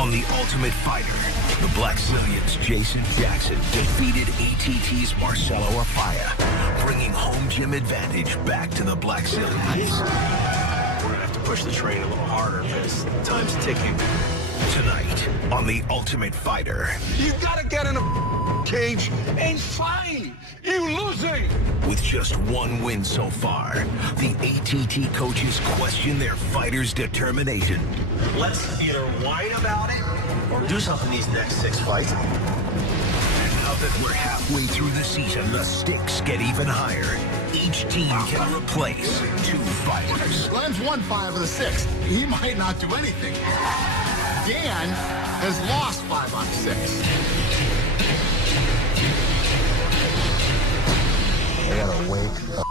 On The Ultimate Fighter, the Blackzilians' Jason Jackson defeated ATT's Marcelo Arpaia, bringing home gym advantage back to the Blackzilians. We're gonna have to push the train a little harder because time's ticking. Tonight on The Ultimate Fighter. You gotta get in a cage and fight. You losing. With just one win so far, the ATT coaches question their fighters' determination. Let's either whine about it or do something these next 6 fights. And now that we're halfway through the season, the stakes get even higher. Each team can replace 2 fighters. Glenn's won 5 of the 6. He might not do anything. Dan has lost 5 out of 6. I gotta wake up.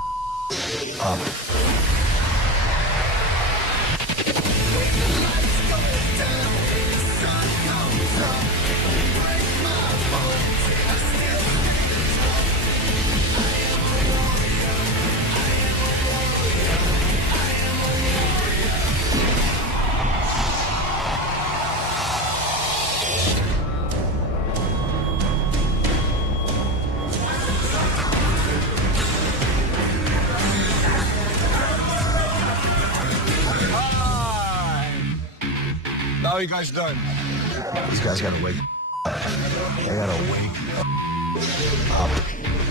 How are you guys done? These guys gotta wake up. They gotta wake up.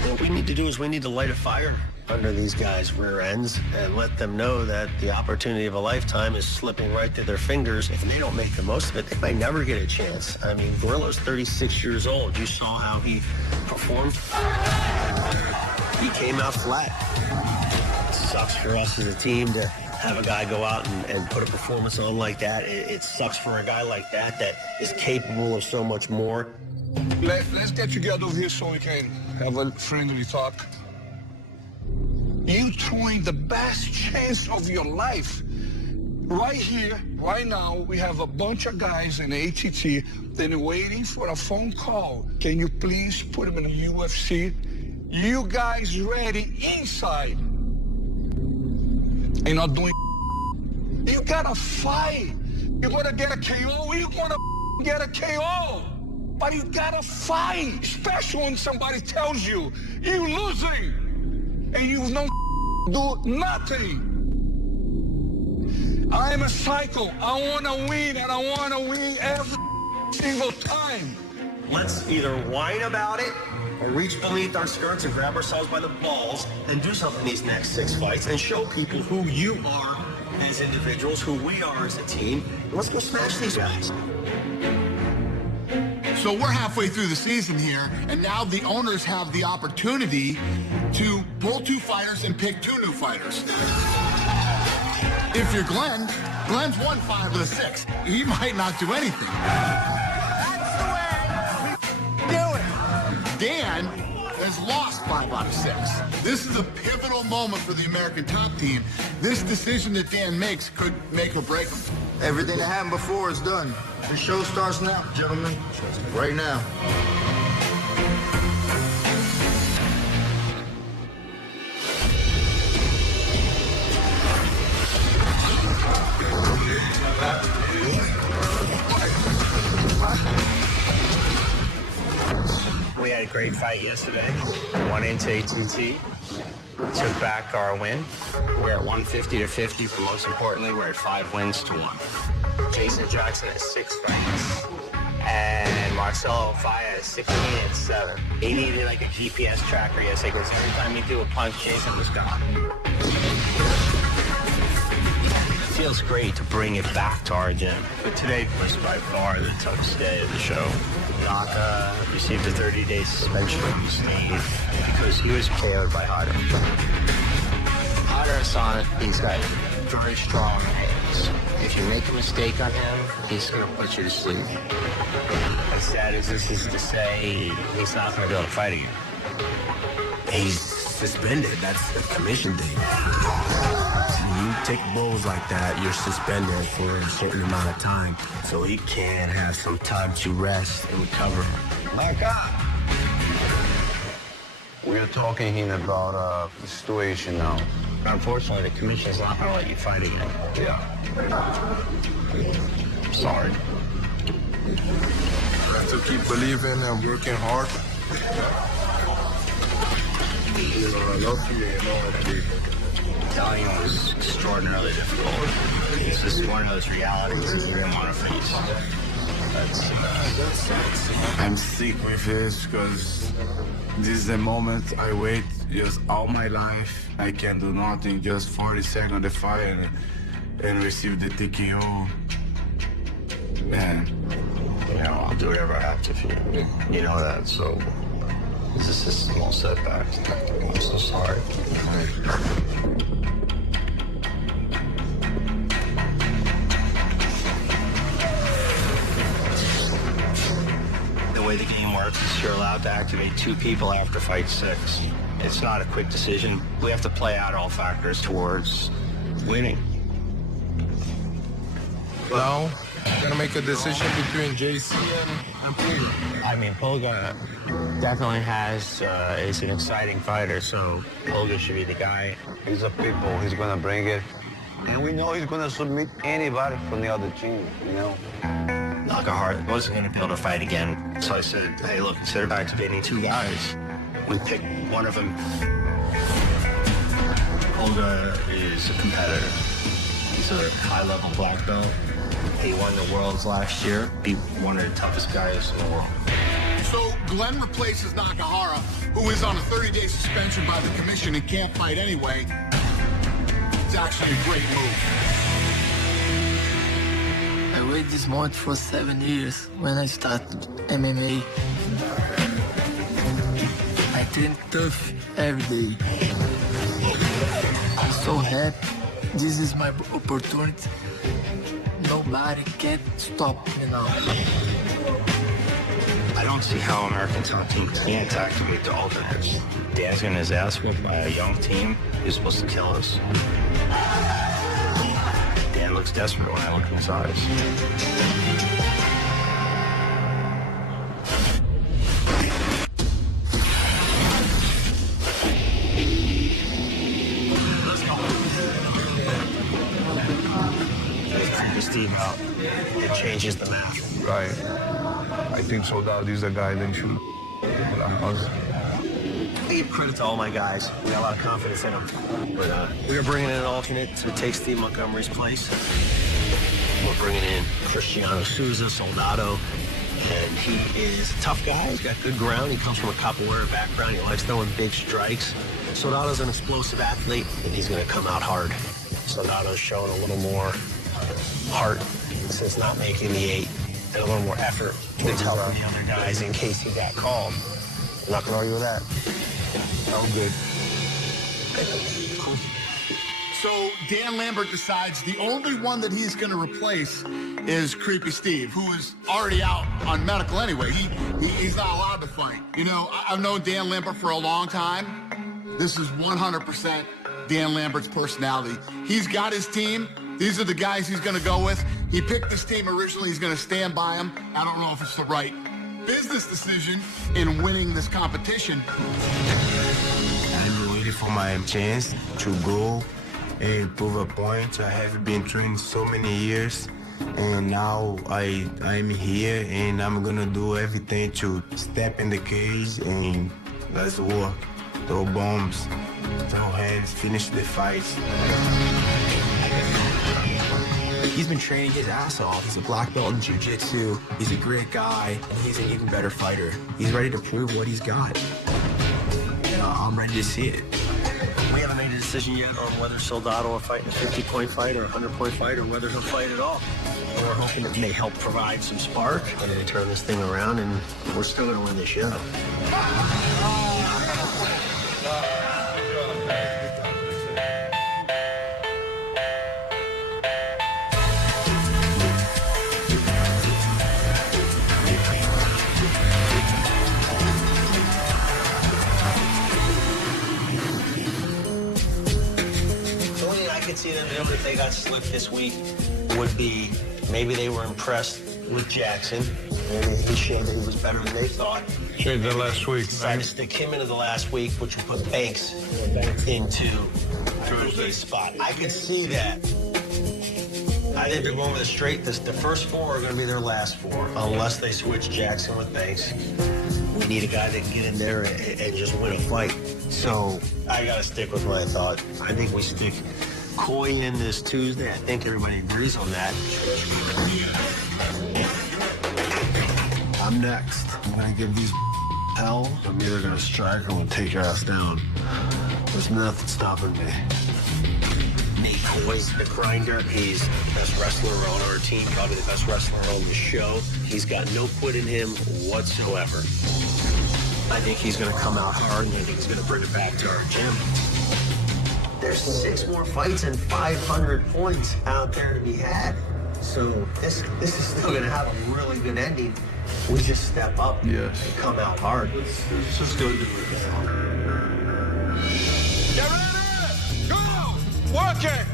What we need to do is we need to light a fire under these guys' rear ends and let them know that the opportunity of a lifetime is slipping right through their fingers. If they don't make the most of it, they might never get a chance. I mean, Gorilla's 36 years old. You saw how he performed. He came out flat. It sucks for us as a team to have a guy go out and put a performance on like that. It sucks for a guy like that is capable of so much more. Let's get together over here so we can have a friendly talk. You throwing the best chance of your life. Right here, right now, we have a bunch of guys in ATT then waiting for a phone call. Can you please put them in the UFC? You guys ready inside. Ain't not doing. You gotta fight. You gotta get a KO. You gonna get a KO. But you gotta fight, especially when somebody tells you you losing and you don't do nothing. I am a psycho. I wanna win, and I wanna win every single time. Let's either whine about it or reach beneath our skirts and grab ourselves by the balls and do something these next 6 fights and show people who you are as individuals, who we are as a team. Let's go smash these guys. So we're halfway through the season here, and now the owners have the opportunity to pull 2 fighters and pick 2 new fighters. If you're Glenn, Glenn's won 5 of the 6. He might not do anything. That's the way we do it. Dan has lost 5 out of 6. This is a pivotal moment for the American top team. This decision that Dan makes could make or break him. Everything that happened before is done. The show starts now, gentlemen. Right now. We had a great fight yesterday. Won into ATT. Took back our win. We're at 150-50, but most importantly, we're at 5 wins to 1. Jason Jackson has 6 fights. And Marcelo Arpaia has 16-7. He needed like a GPS tracker yesterday because every time he threw a punch, Jason was gone. It feels great to bring it back to our gym. But today was by far the toughest day of the show. Naka received a 30-day suspension from the state because he was KO'd by Harder. Harder Hassan, he's got very strong hands. If you make a mistake on him, he's going to put you to sleep. As sad as this is to say, he's not going to be able to fight again. He's suspended. That's the commission thing. When you take blows like that, you're suspended for a certain amount of time. So he can have some time to rest and recover. My God! We're talking here about the situation now. Unfortunately, the commission's not going to let you fight again. Yeah. Sorry. I have to keep believing and working hard. You know, I love you, you know, Italian was extraordinarily difficult. It's just one of those realities that you didn't want to face. I'm sick with this because this is the moment I wait just all my life. I can do nothing, just 40 seconds on the fire and receive the TKO. Man. You know, I'll do whatever I have to for you. You know that, so this is just a small setback. I'm so sorry. The way the game works is you're allowed to activate 2 people after fight 6. It's not a quick decision. We have to play out all factors towards winning. Now, I'm gonna make a decision between JC and Pulga. I mean, Pulga definitely is an exciting fighter, so Pulga should be the guy. He's a pit bull. He's gonna bring it. And we know he's gonna submit anybody from the other team, you know? Nakahara wasn't going to be able to fight again. So I said, hey, look, instead of activating 2 guys, we picked one of them. Pulga is a competitor. He's a high-level black belt. He won the Worlds last year. He one of the toughest guys in the world. So Glenn replaces Nakahara, who is on a 30-day suspension by the commission and can't fight anyway. It's actually a great move. I waited this moment for 7 years when I started MMA. I train tough every day. I'm so happy. This is my opportunity. Nobody can stop me now. I don't see how American top team can't activate the alternates. Dan's getting his ass whipped by a young team who's supposed to kill us. Dan looks desperate when I look in his eyes. Steve out. It changes the math. Right. I think Soldado is the guy that should. I give credit to all my guys. We got a lot of confidence in them. But we are bringing in an alternate to take Steve Montgomery's place. We're bringing in Cristiano Souza, Soldado. And he is a tough guy. He's got good ground. He comes from a capoeira background. He likes throwing big strikes. Soldado's an explosive athlete, and he's going to come out hard. Soldado's showing a little more heart since not making the 8, and a little more effort towards helping the other guys in case he got called. I'm not going to argue with that. I'm good. Cool. So Dan Lambert decides the only one that he's going to replace is Creepy Steve, who is already out on medical anyway. He's not allowed to fight. You know, I've known Dan Lambert for a long time. This is 100% Dan Lambert's personality. He's got his team. These are the guys he's going to go with. He picked this team originally. He's going to stand by them. I don't know if it's the right business decision in winning this competition. I've been waiting for my chance to go and prove a point. I have been training so many years, and now I'm here, and I'm going to do everything to step in the cage and let's work. Throw bombs, throw hands, finish the fights. He's been training his ass off. He's a black belt in jiu-jitsu. He's a great guy, and he's an even better fighter. He's ready to prove what he's got. And I'm ready to see it. We haven't made a decision yet on whether Soldado will fight in a 50-point fight or a 100-point fight or whether he'll fight at all. And we're hoping it may help provide some spark and then turn this thing around, and we're still going to win this show. See them doing if they got slipped this week would be maybe they were impressed with Jackson. Maybe he showed that he was better than they thought. Showed the last week. Decided to stick him into the last week, which would put Banks into Thursday's spot. I could see that. I think they're going with a straight. The first 4 are going to be their last 4, unless they switch Jackson with Banks. We need a guy that can get in there and just win a fight. So I got to stick with what I thought. I think we stick Coy in this Tuesday. I think everybody agrees on that. I'm next. I'm going to give these hell. I'm either going to strike or I'm going to take your ass down. There's nothing stopping me. Nate Coy's the grinder. He's the best wrestler on our team, probably the best wrestler on the show. He's got no quit in him whatsoever. I think he's going to come out hard, and I think he's going to bring it back to our gym. There's 6 more fights and 500 points out there to be had. So this is still going to have a really good ending. We just step up and come out hard. Let's just go do it. Get ready! Go! Work it!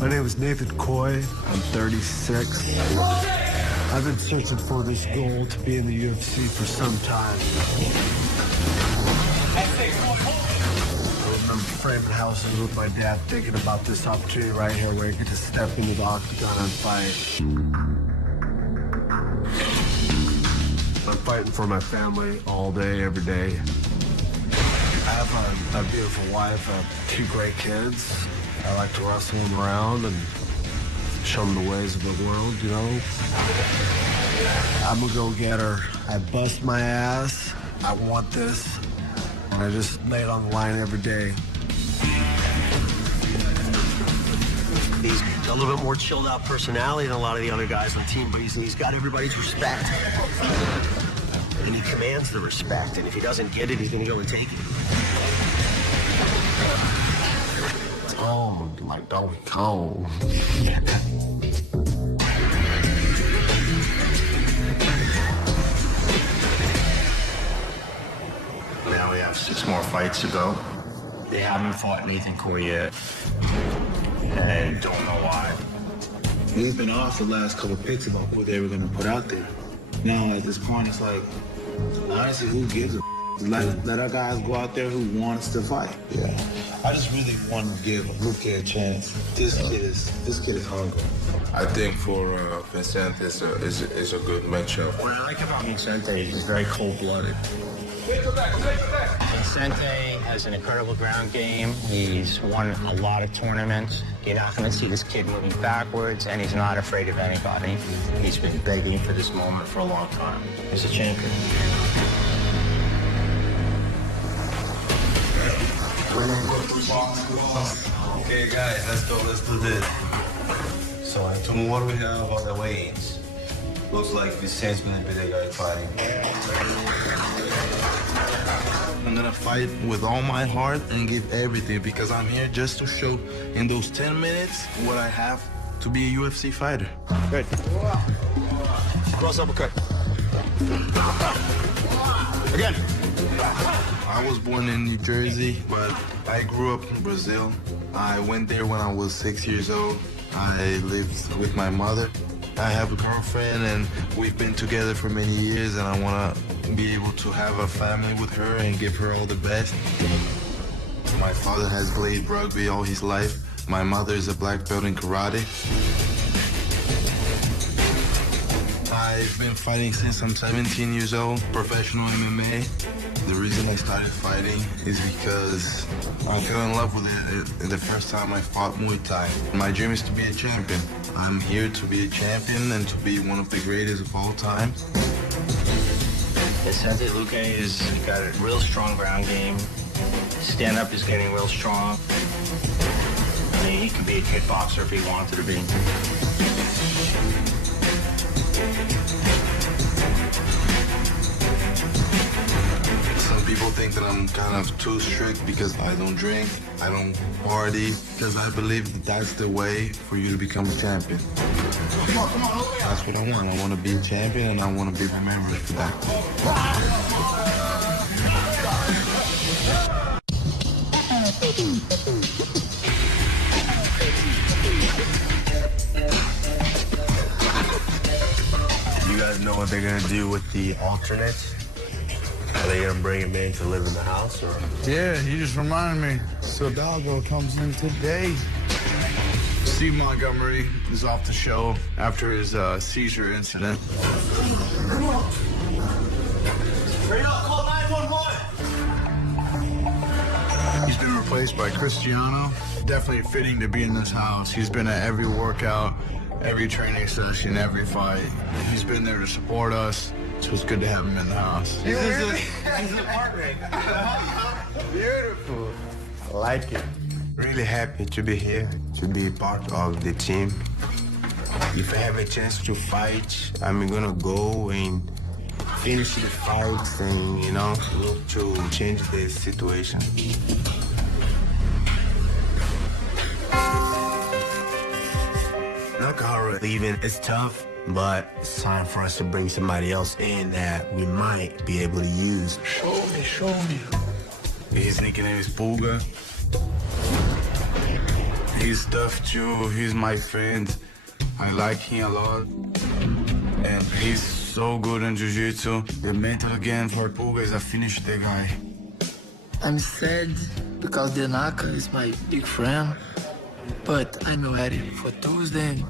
My name is Nathan Coy. I'm 36. I've been searching for this goal to be in the UFC for some time. I remember framing houses with my dad, thinking about this opportunity right here where I get to step into the octagon and fight. I'm fighting for my family all day, every day. I have a beautiful wife, 2 great kids. I like to wrestle them around and show them the ways of the world, you know. I'm a go-getter. I bust my ass. I want this. And I just lay it on the line every day. He's a little bit more chilled out personality than a lot of the other guys on the team, but he's got everybody's respect. And he commands the respect, and if he doesn't get it, he's going to go and take it. Oh, like Donkey Kong. Now we have 6 more fights to go. They haven't fought Nathan Coy yet. And don't know why. He's been off the last couple picks about who they were going to put out there. Now, at this point, it's like, honestly, who gives a let our guys go out there who wants to fight. Yeah. I just really want to give Luke a chance. This kid is hungry. I think for Vicente is a good matchup. What I like about Vicente is he's very cold-blooded. Vicente has an incredible ground game. He's won a lot of tournaments. You're not going to see this kid moving backwards, and he's not afraid of anybody. He's been begging for this moment for a long time. He's a champion. Okay, guys, let's do this. So, tomorrow we have all the weigh-ins. Looks like Vicente's gonna be the guy fighting. I'm gonna fight with all my heart and give everything because I'm here just to show in those 10 minutes what I have to be a UFC fighter. Good. Cross uppercut. Again. I was born in New Jersey, but I grew up in Brazil. I went there when I was 6 years old. I lived with my mother. I have a girlfriend, and we've been together for many years, and I want to be able to have a family with her and give her all the best. My father has played rugby all his life. My mother is a black belt in karate. I've been fighting since I'm 17 years old, professional MMA. The reason I started fighting is because I fell in love with it the first time I fought Muay Thai. My dream is to be a champion. I'm here to be a champion and to be one of the greatest of all time. Vicente Luque has got a real strong ground game. Stand-up is getting real strong. I mean, he could be a kickboxer if he wanted to be. Some people think that I'm kind of too strict because I don't drink, I don't party, because I believe that that's the way for you to become a champion. That's what I want. I want to be a champion and I want to be remembered for that. You guys know what they're gonna do with the alternates? Are they gonna bring him in to live in the house, or? Yeah, you just reminded me. Soldado comes in today. Steve Montgomery is off the show after his seizure incident. Straight up, call 911. He's been replaced by Cristiano. Definitely fitting to be in this house. He's been at every workout, every training session, every fight. He's been there to support us, so it's good to have him in the house. He's a partner. Beautiful. I like it. Really happy to be here, to be part of the team. If I have a chance to fight, I'm gonna go and finish the fights and, you know, look to change the situation. Nakahara leaving is tough, but it's time for us to bring somebody else in that we might be able to use. Show me. His nickname is Pulga. He's tough too. He's my friend. I like him a lot. And he's so good in jiu-jitsu. The mental game for Pulga is to finish the guy. I'm sad because the Naka is my big friend, but I'm ready for Tuesday.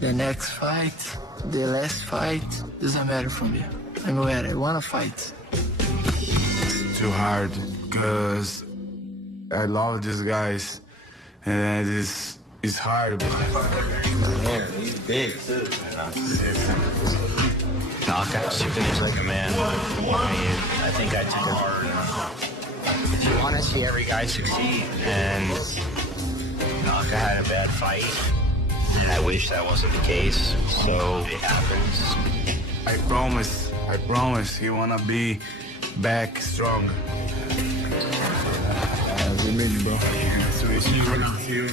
The next fight, the last fight, doesn't matter for me. I'm ready. I wanna fight. It's too hard because I love these guys, and it's hard. Man, he's big too. Knockout to finish like a man. I think I took it hard. If you want to see every guy succeed, and Naka had a bad fight, and I wish that wasn't the case, so it happens. I promise he wanna be back strong. Good meeting, bro. See you right now. See you.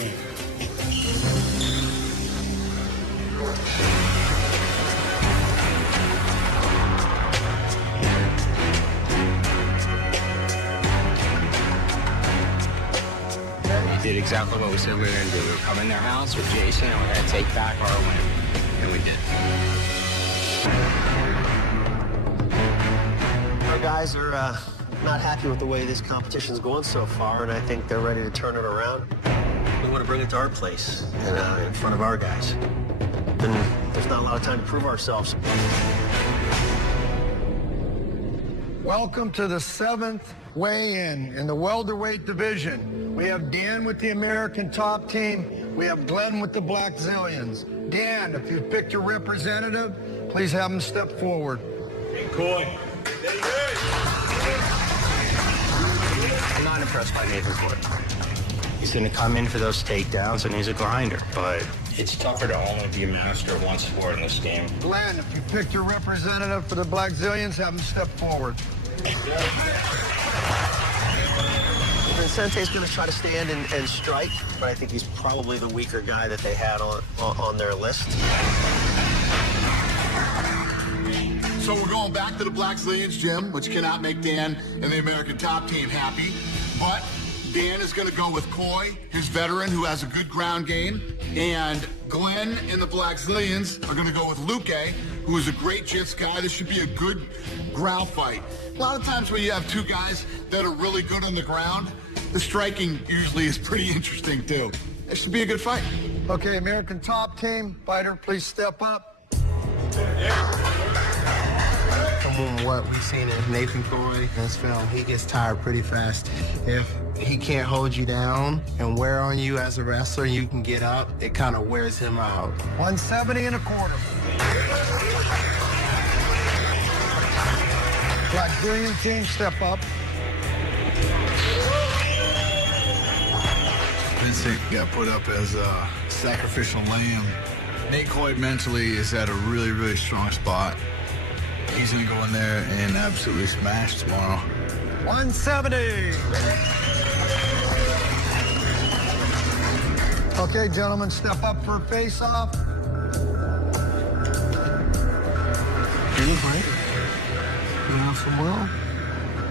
We did exactly what we said we were going to do. We were coming in their house with Jason, and we're going to take back our win. And we did. Our guys are not happy with the way this competition's going so far, and I think they're ready to turn it around. We want to bring it to our place and in front of our guys. Then there's not a lot of time to prove ourselves. Welcome to the 7th weigh-in the welterweight division. We have Dan with the American Top Team. We have Glenn with the Black Zillions. Dan, if you've picked your representative, please have him step forward. Coy. I'm not impressed by Nathan Coy. He's going to come in for those takedowns, and he's a grinder. But it's tougher to only be a master of one sport in this game. Glenn, if you picked your representative for the Black Zillions, have him step forward. Vincente's going to try to stand and strike, but I think he's probably the weaker guy that they had on their list. So we're going back to the Black Zillions gym, which cannot make Dan and the American Top Team happy. But Dan is going to go with Coy, his veteran, who has a good ground game. And Glenn and the Black Zillions are going to go with Luke, who is a great jits guy. This should be a good ground fight. A lot of times when you have two guys that are really good on the ground, the striking usually is pretty interesting, too. It should be a good fight. Okay, American Top Team, fighter, please step up. From what we've seen in Nathan Coy in this film, he gets tired pretty fast. If he can't hold you down and wear on you as a wrestler, you can get up, it kind of wears him out. 170 and a quarter. Black Zillion team, step up. Vincent got put up as a sacrificial lamb. Nate Coy mentally is at a really, really strong spot. He's going to go in there and absolutely smash tomorrow. 170. Okay, gentlemen, step up for a face-off. He look great. You know, from well,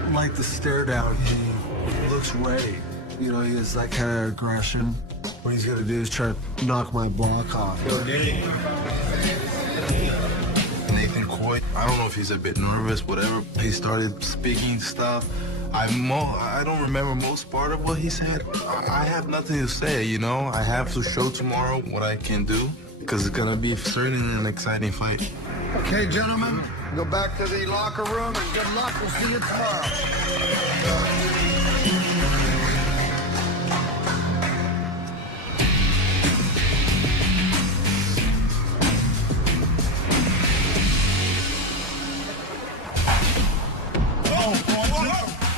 I like the stare down. He looks ready. You know, he has that kind of aggression. What he's gonna do is try to knock my block off. Nathan Coy, I don't know if he's a bit nervous, whatever. He started speaking stuff. I don't remember most part of what he said. I have nothing to say, you know. I have to show tomorrow what I can do because it's gonna be certainly an exciting fight. Okay, gentlemen, go back to the locker room and good luck. We'll see you tomorrow.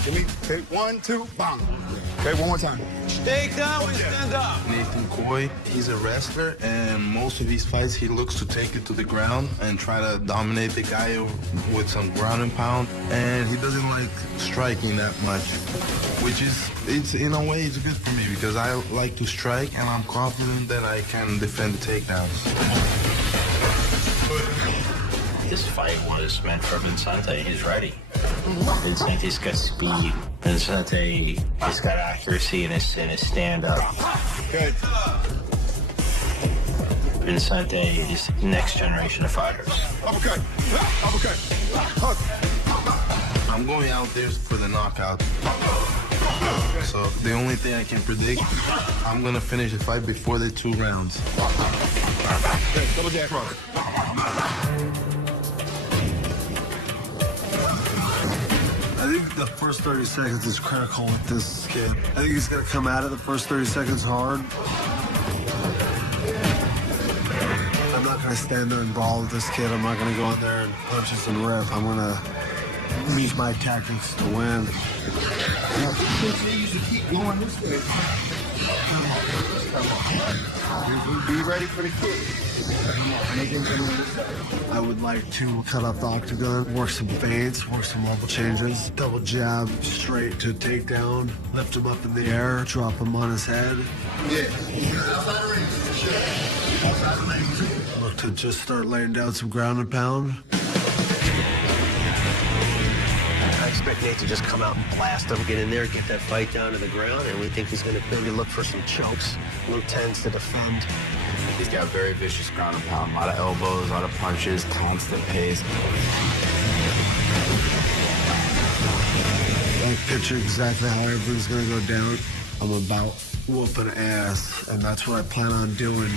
Give me, okay, 1, 2, bang. Okay, one more time. Stay down and stand up. Nathan Coy, he's a wrestler, and most of these fights, he looks to take it to the ground and try to dominate the guy with some ground and pound. And he doesn't like striking that much, which is, it's in a way, it's good for me because I like to strike, and I'm confident that I can defend the takedowns. This fight was meant for Vincente. He's ready. Vincente's got speed. Vincente has got accuracy in his stand-up. Good. Vincente is the next generation of fighters. Uppercut. Uppercut. Hook. I'm going out there for the knockout. So the only thing I can predict, I'm gonna finish the fight before the 2 rounds. Good. Double jack rock. I think the first 30 seconds is critical with this kid. I think he's going to come at it the first 30 seconds hard. I'm not going to stand there and brawl with this kid. I'm not going to go in there and punches and rip. I'm going to use my tactics to win. You should keep going this way. Be ready for the kick. I would like to cut up the octagon, work some feints, work some level changes, double jab, straight to takedown, lift him up in the air, drop him on his head. Yeah. Look to just start laying down some ground and pound. I expect Nate to just come out and blast him, get in there, get that fight down to the ground, and we think he's going to maybe look for some chokes, low tens to defend. He's got very vicious ground and pound, a lot of elbows, a lot of punches, constant pace. I picture exactly how everything's going to go down. I'm about whooping ass, and that's what I plan on doing.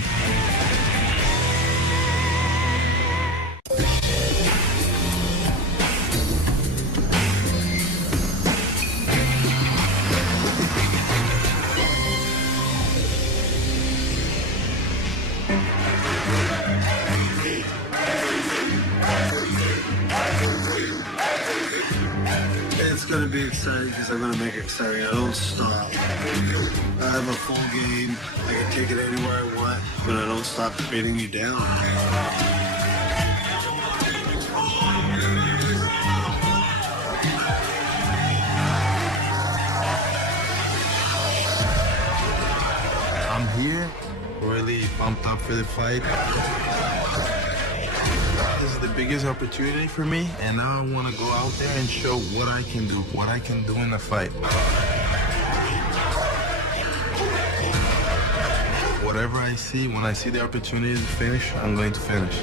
It's going to be exciting because I'm going to make it exciting. I don't stop. I have a full game. I can take it anywhere I want, but I don't stop beating you down. I'm here, really pumped up for the fight. This is the biggest opportunity for me, and now I want to go out there and show what I can do in a fight. Whatever I see, when I see the opportunity to finish, I'm going to finish.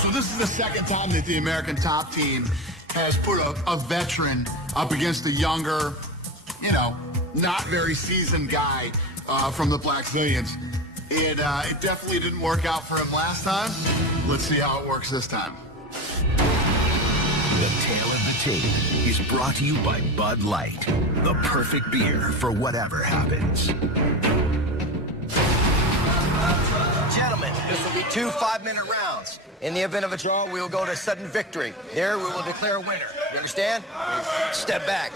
So this is the second time that the American Top Team has put a veteran up against a younger, you know, not very seasoned guy from the Black Zillions. And it definitely didn't work out for him last time. Let's see how it works this time. The Tale of the Tape is brought to you by Bud Light, the perfect beer for whatever happens. Gentlemen, this will be 2 5-minute rounds. In the event of a draw, we will go to sudden victory. There, we will declare a winner. You understand? Step back.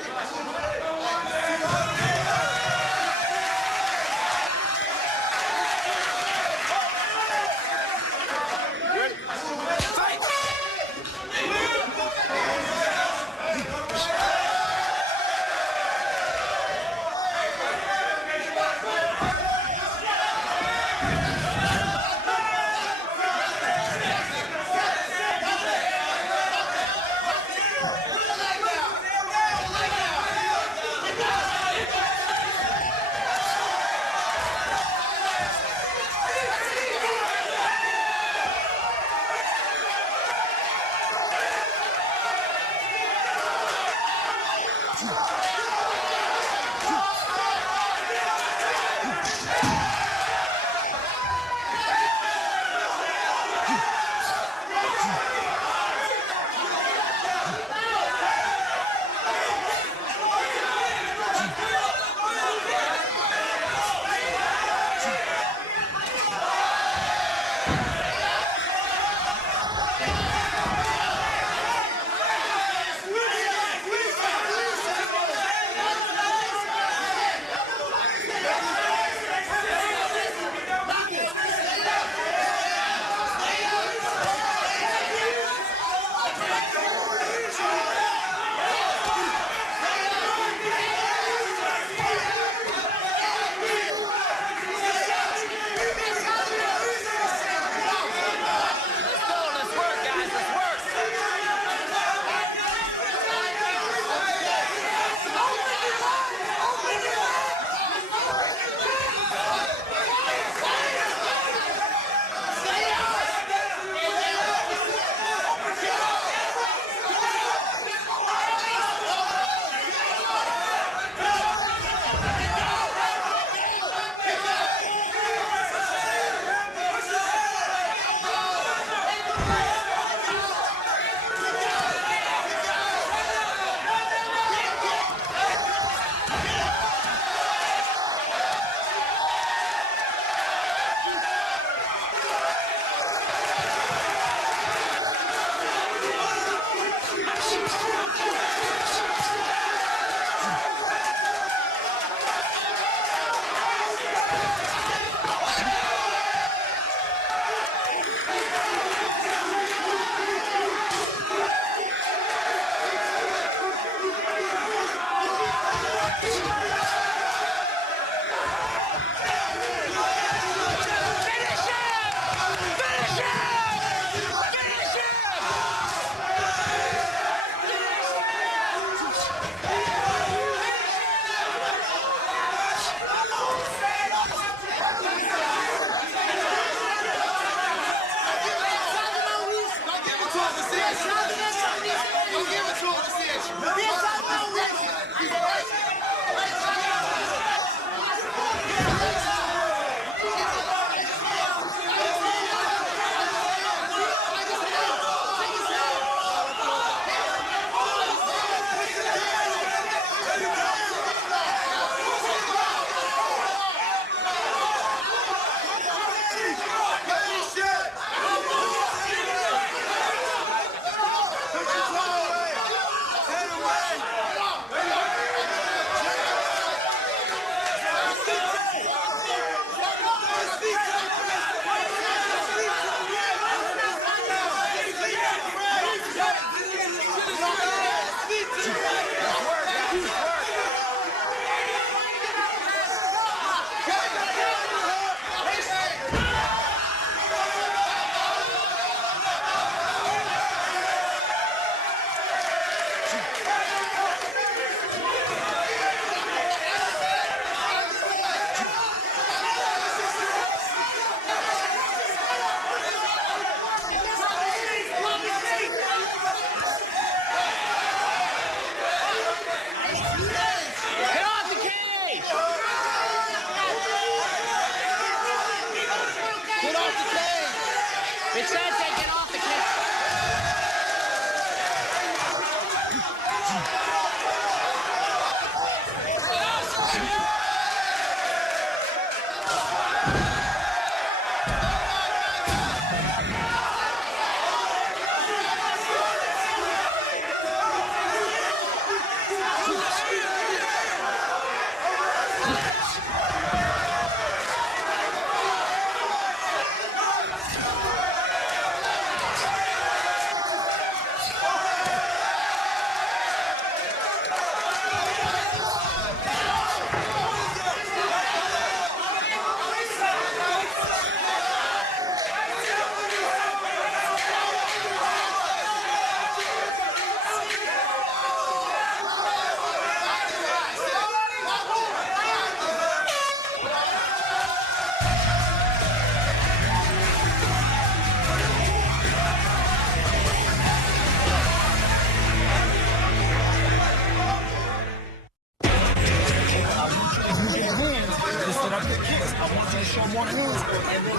I want you to show more hands.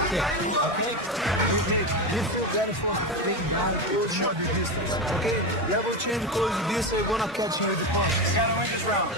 Okay? You feel better from big guy, close more the distance. Okay? Level change, close the distance, we're gonna catch you with the punch. I gotta win this round.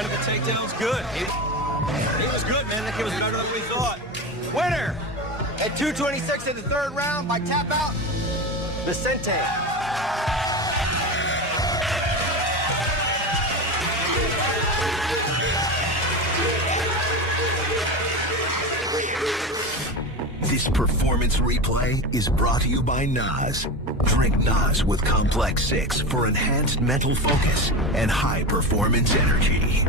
Fed of the takedown's good. He was good, man. That kid was better than we thought. Winner at 2:26 in the third round by tap out, Vicente. This performance replay is brought to you by Nas. Drink Nas with Complex 6 for enhanced mental focus and high performance energy.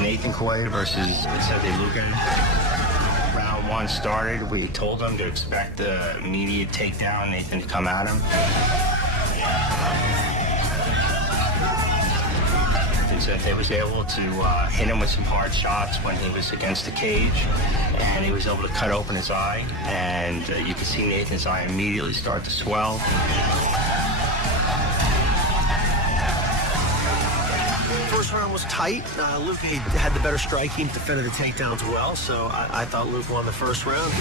Nathan Coy versus Vicente Luque. Round one started. We told him to expect the immediate takedown, Nathan to come at him. Vicente was able to hit him with some hard shots when he was against the cage, and he was able to cut open his eye, and you could see Nathan's eye immediately start to swell. First round was tight. Luke had the better striking, defended the takedowns well, so I thought Luke won the first round.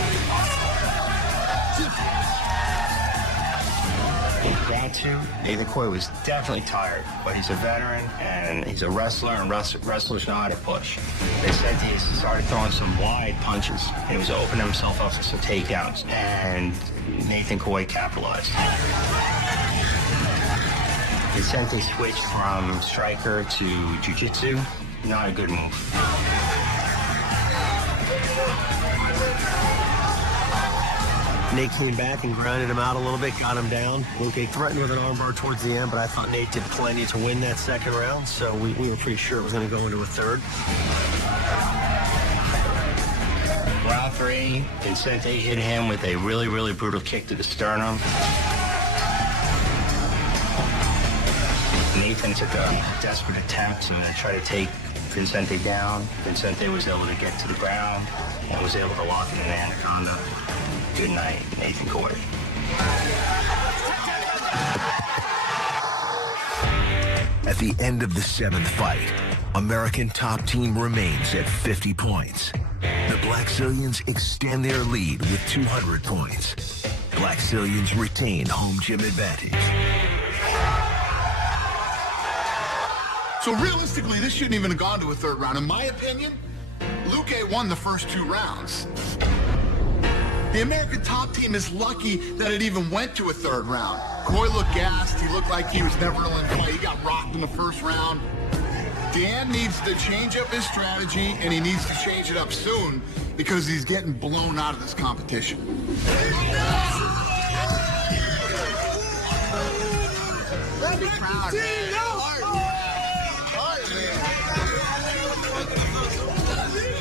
Round two, Nathan Coy was definitely tired, but he's a veteran and he's a wrestler, and wrestlers know how to push. Vicente started throwing some wide punches, and he was opening himself up for some takedowns, and Nathan Coy capitalized. Vicente switched from striker to jiu-jitsu. Not a good move. Nate came back and grounded him out a little bit, got him down. Luque threatened with an armbar towards the end, but I thought Nate did plenty to win that second round, so we were pretty sure it was going to go into a third. Round three, Vicente hit him with a really, really brutal kick to the sternum. Nathan took a desperate attempt to try to take Vicente down. Vicente was able to get to the ground and was able to lock in an anaconda. Good night, Nathan Coy. At the end of the seventh fight, American top team remains at 50 points. The Blackzilians extend their lead with 200 points. Blackzilians retain home gym advantage. So realistically, this shouldn't even have gone to a third round. In my opinion, Luque won the first two rounds. The American top team is lucky that it even went to a third round. Coy looked gassed. He looked like he was never in the fight. He got rocked in the first round. Dan needs to change up his strategy, and he needs to change it up soon because he's getting blown out of this competition. Be proud, man.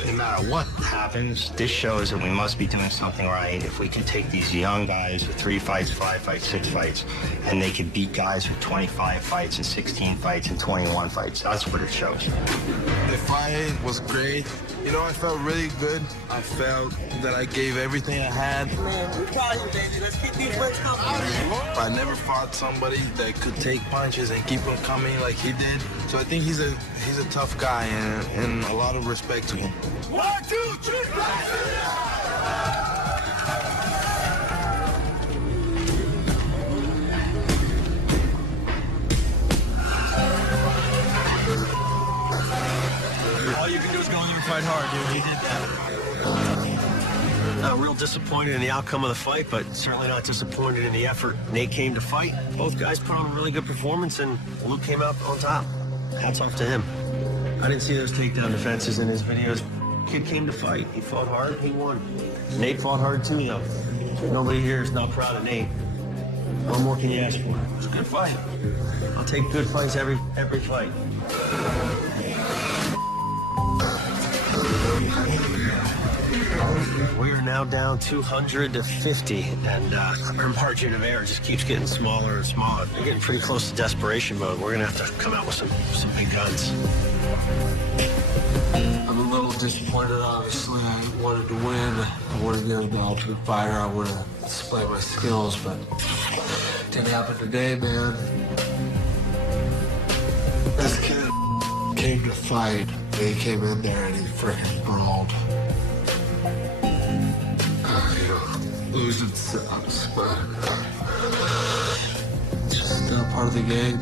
No matter what happens, this shows that we must be doing something right. If we can take these young guys with 3 fights, 5 fights, 6 fights, and they can beat guys with 25 fights and 16 fights and 21 fights, that's what it shows. The fight was great. You know, I felt really good. I felt that I gave everything I had. Man, we're proud of you, baby. Let's keep these wins coming. I never fought somebody that could take punches and keep them coming like he did. So I think he's a tough guy, and a lot of respect to him. 1, 2, 3, All you can do is go in there and fight hard, dude. He did that. Real disappointed in the outcome of the fight, but certainly not disappointed in the effort. Nate came to fight. Both guys put on a really good performance, and Luke came out on top. Hats off to him. I didn't see those takedown defenses in his videos. Kid came to fight. He fought hard. He won. Nate fought hard too, though. Nobody here is not proud of Nate. What more can you ask for? It was a good fight. I'll take good fights every fight. We are now down 200 to 50, and our margin of error just keeps getting smaller and smaller. We're getting pretty close to desperation mode. We're gonna have to come out with some big guns. I'm a little disappointed, obviously. I wanted to win. I wanted to get an ultimate fighter. I wanted to display my skills, but it didn't happen today, man. This kid came to fight. He came in there and he freaking brawled. Losing sucks, but it's just part of the game.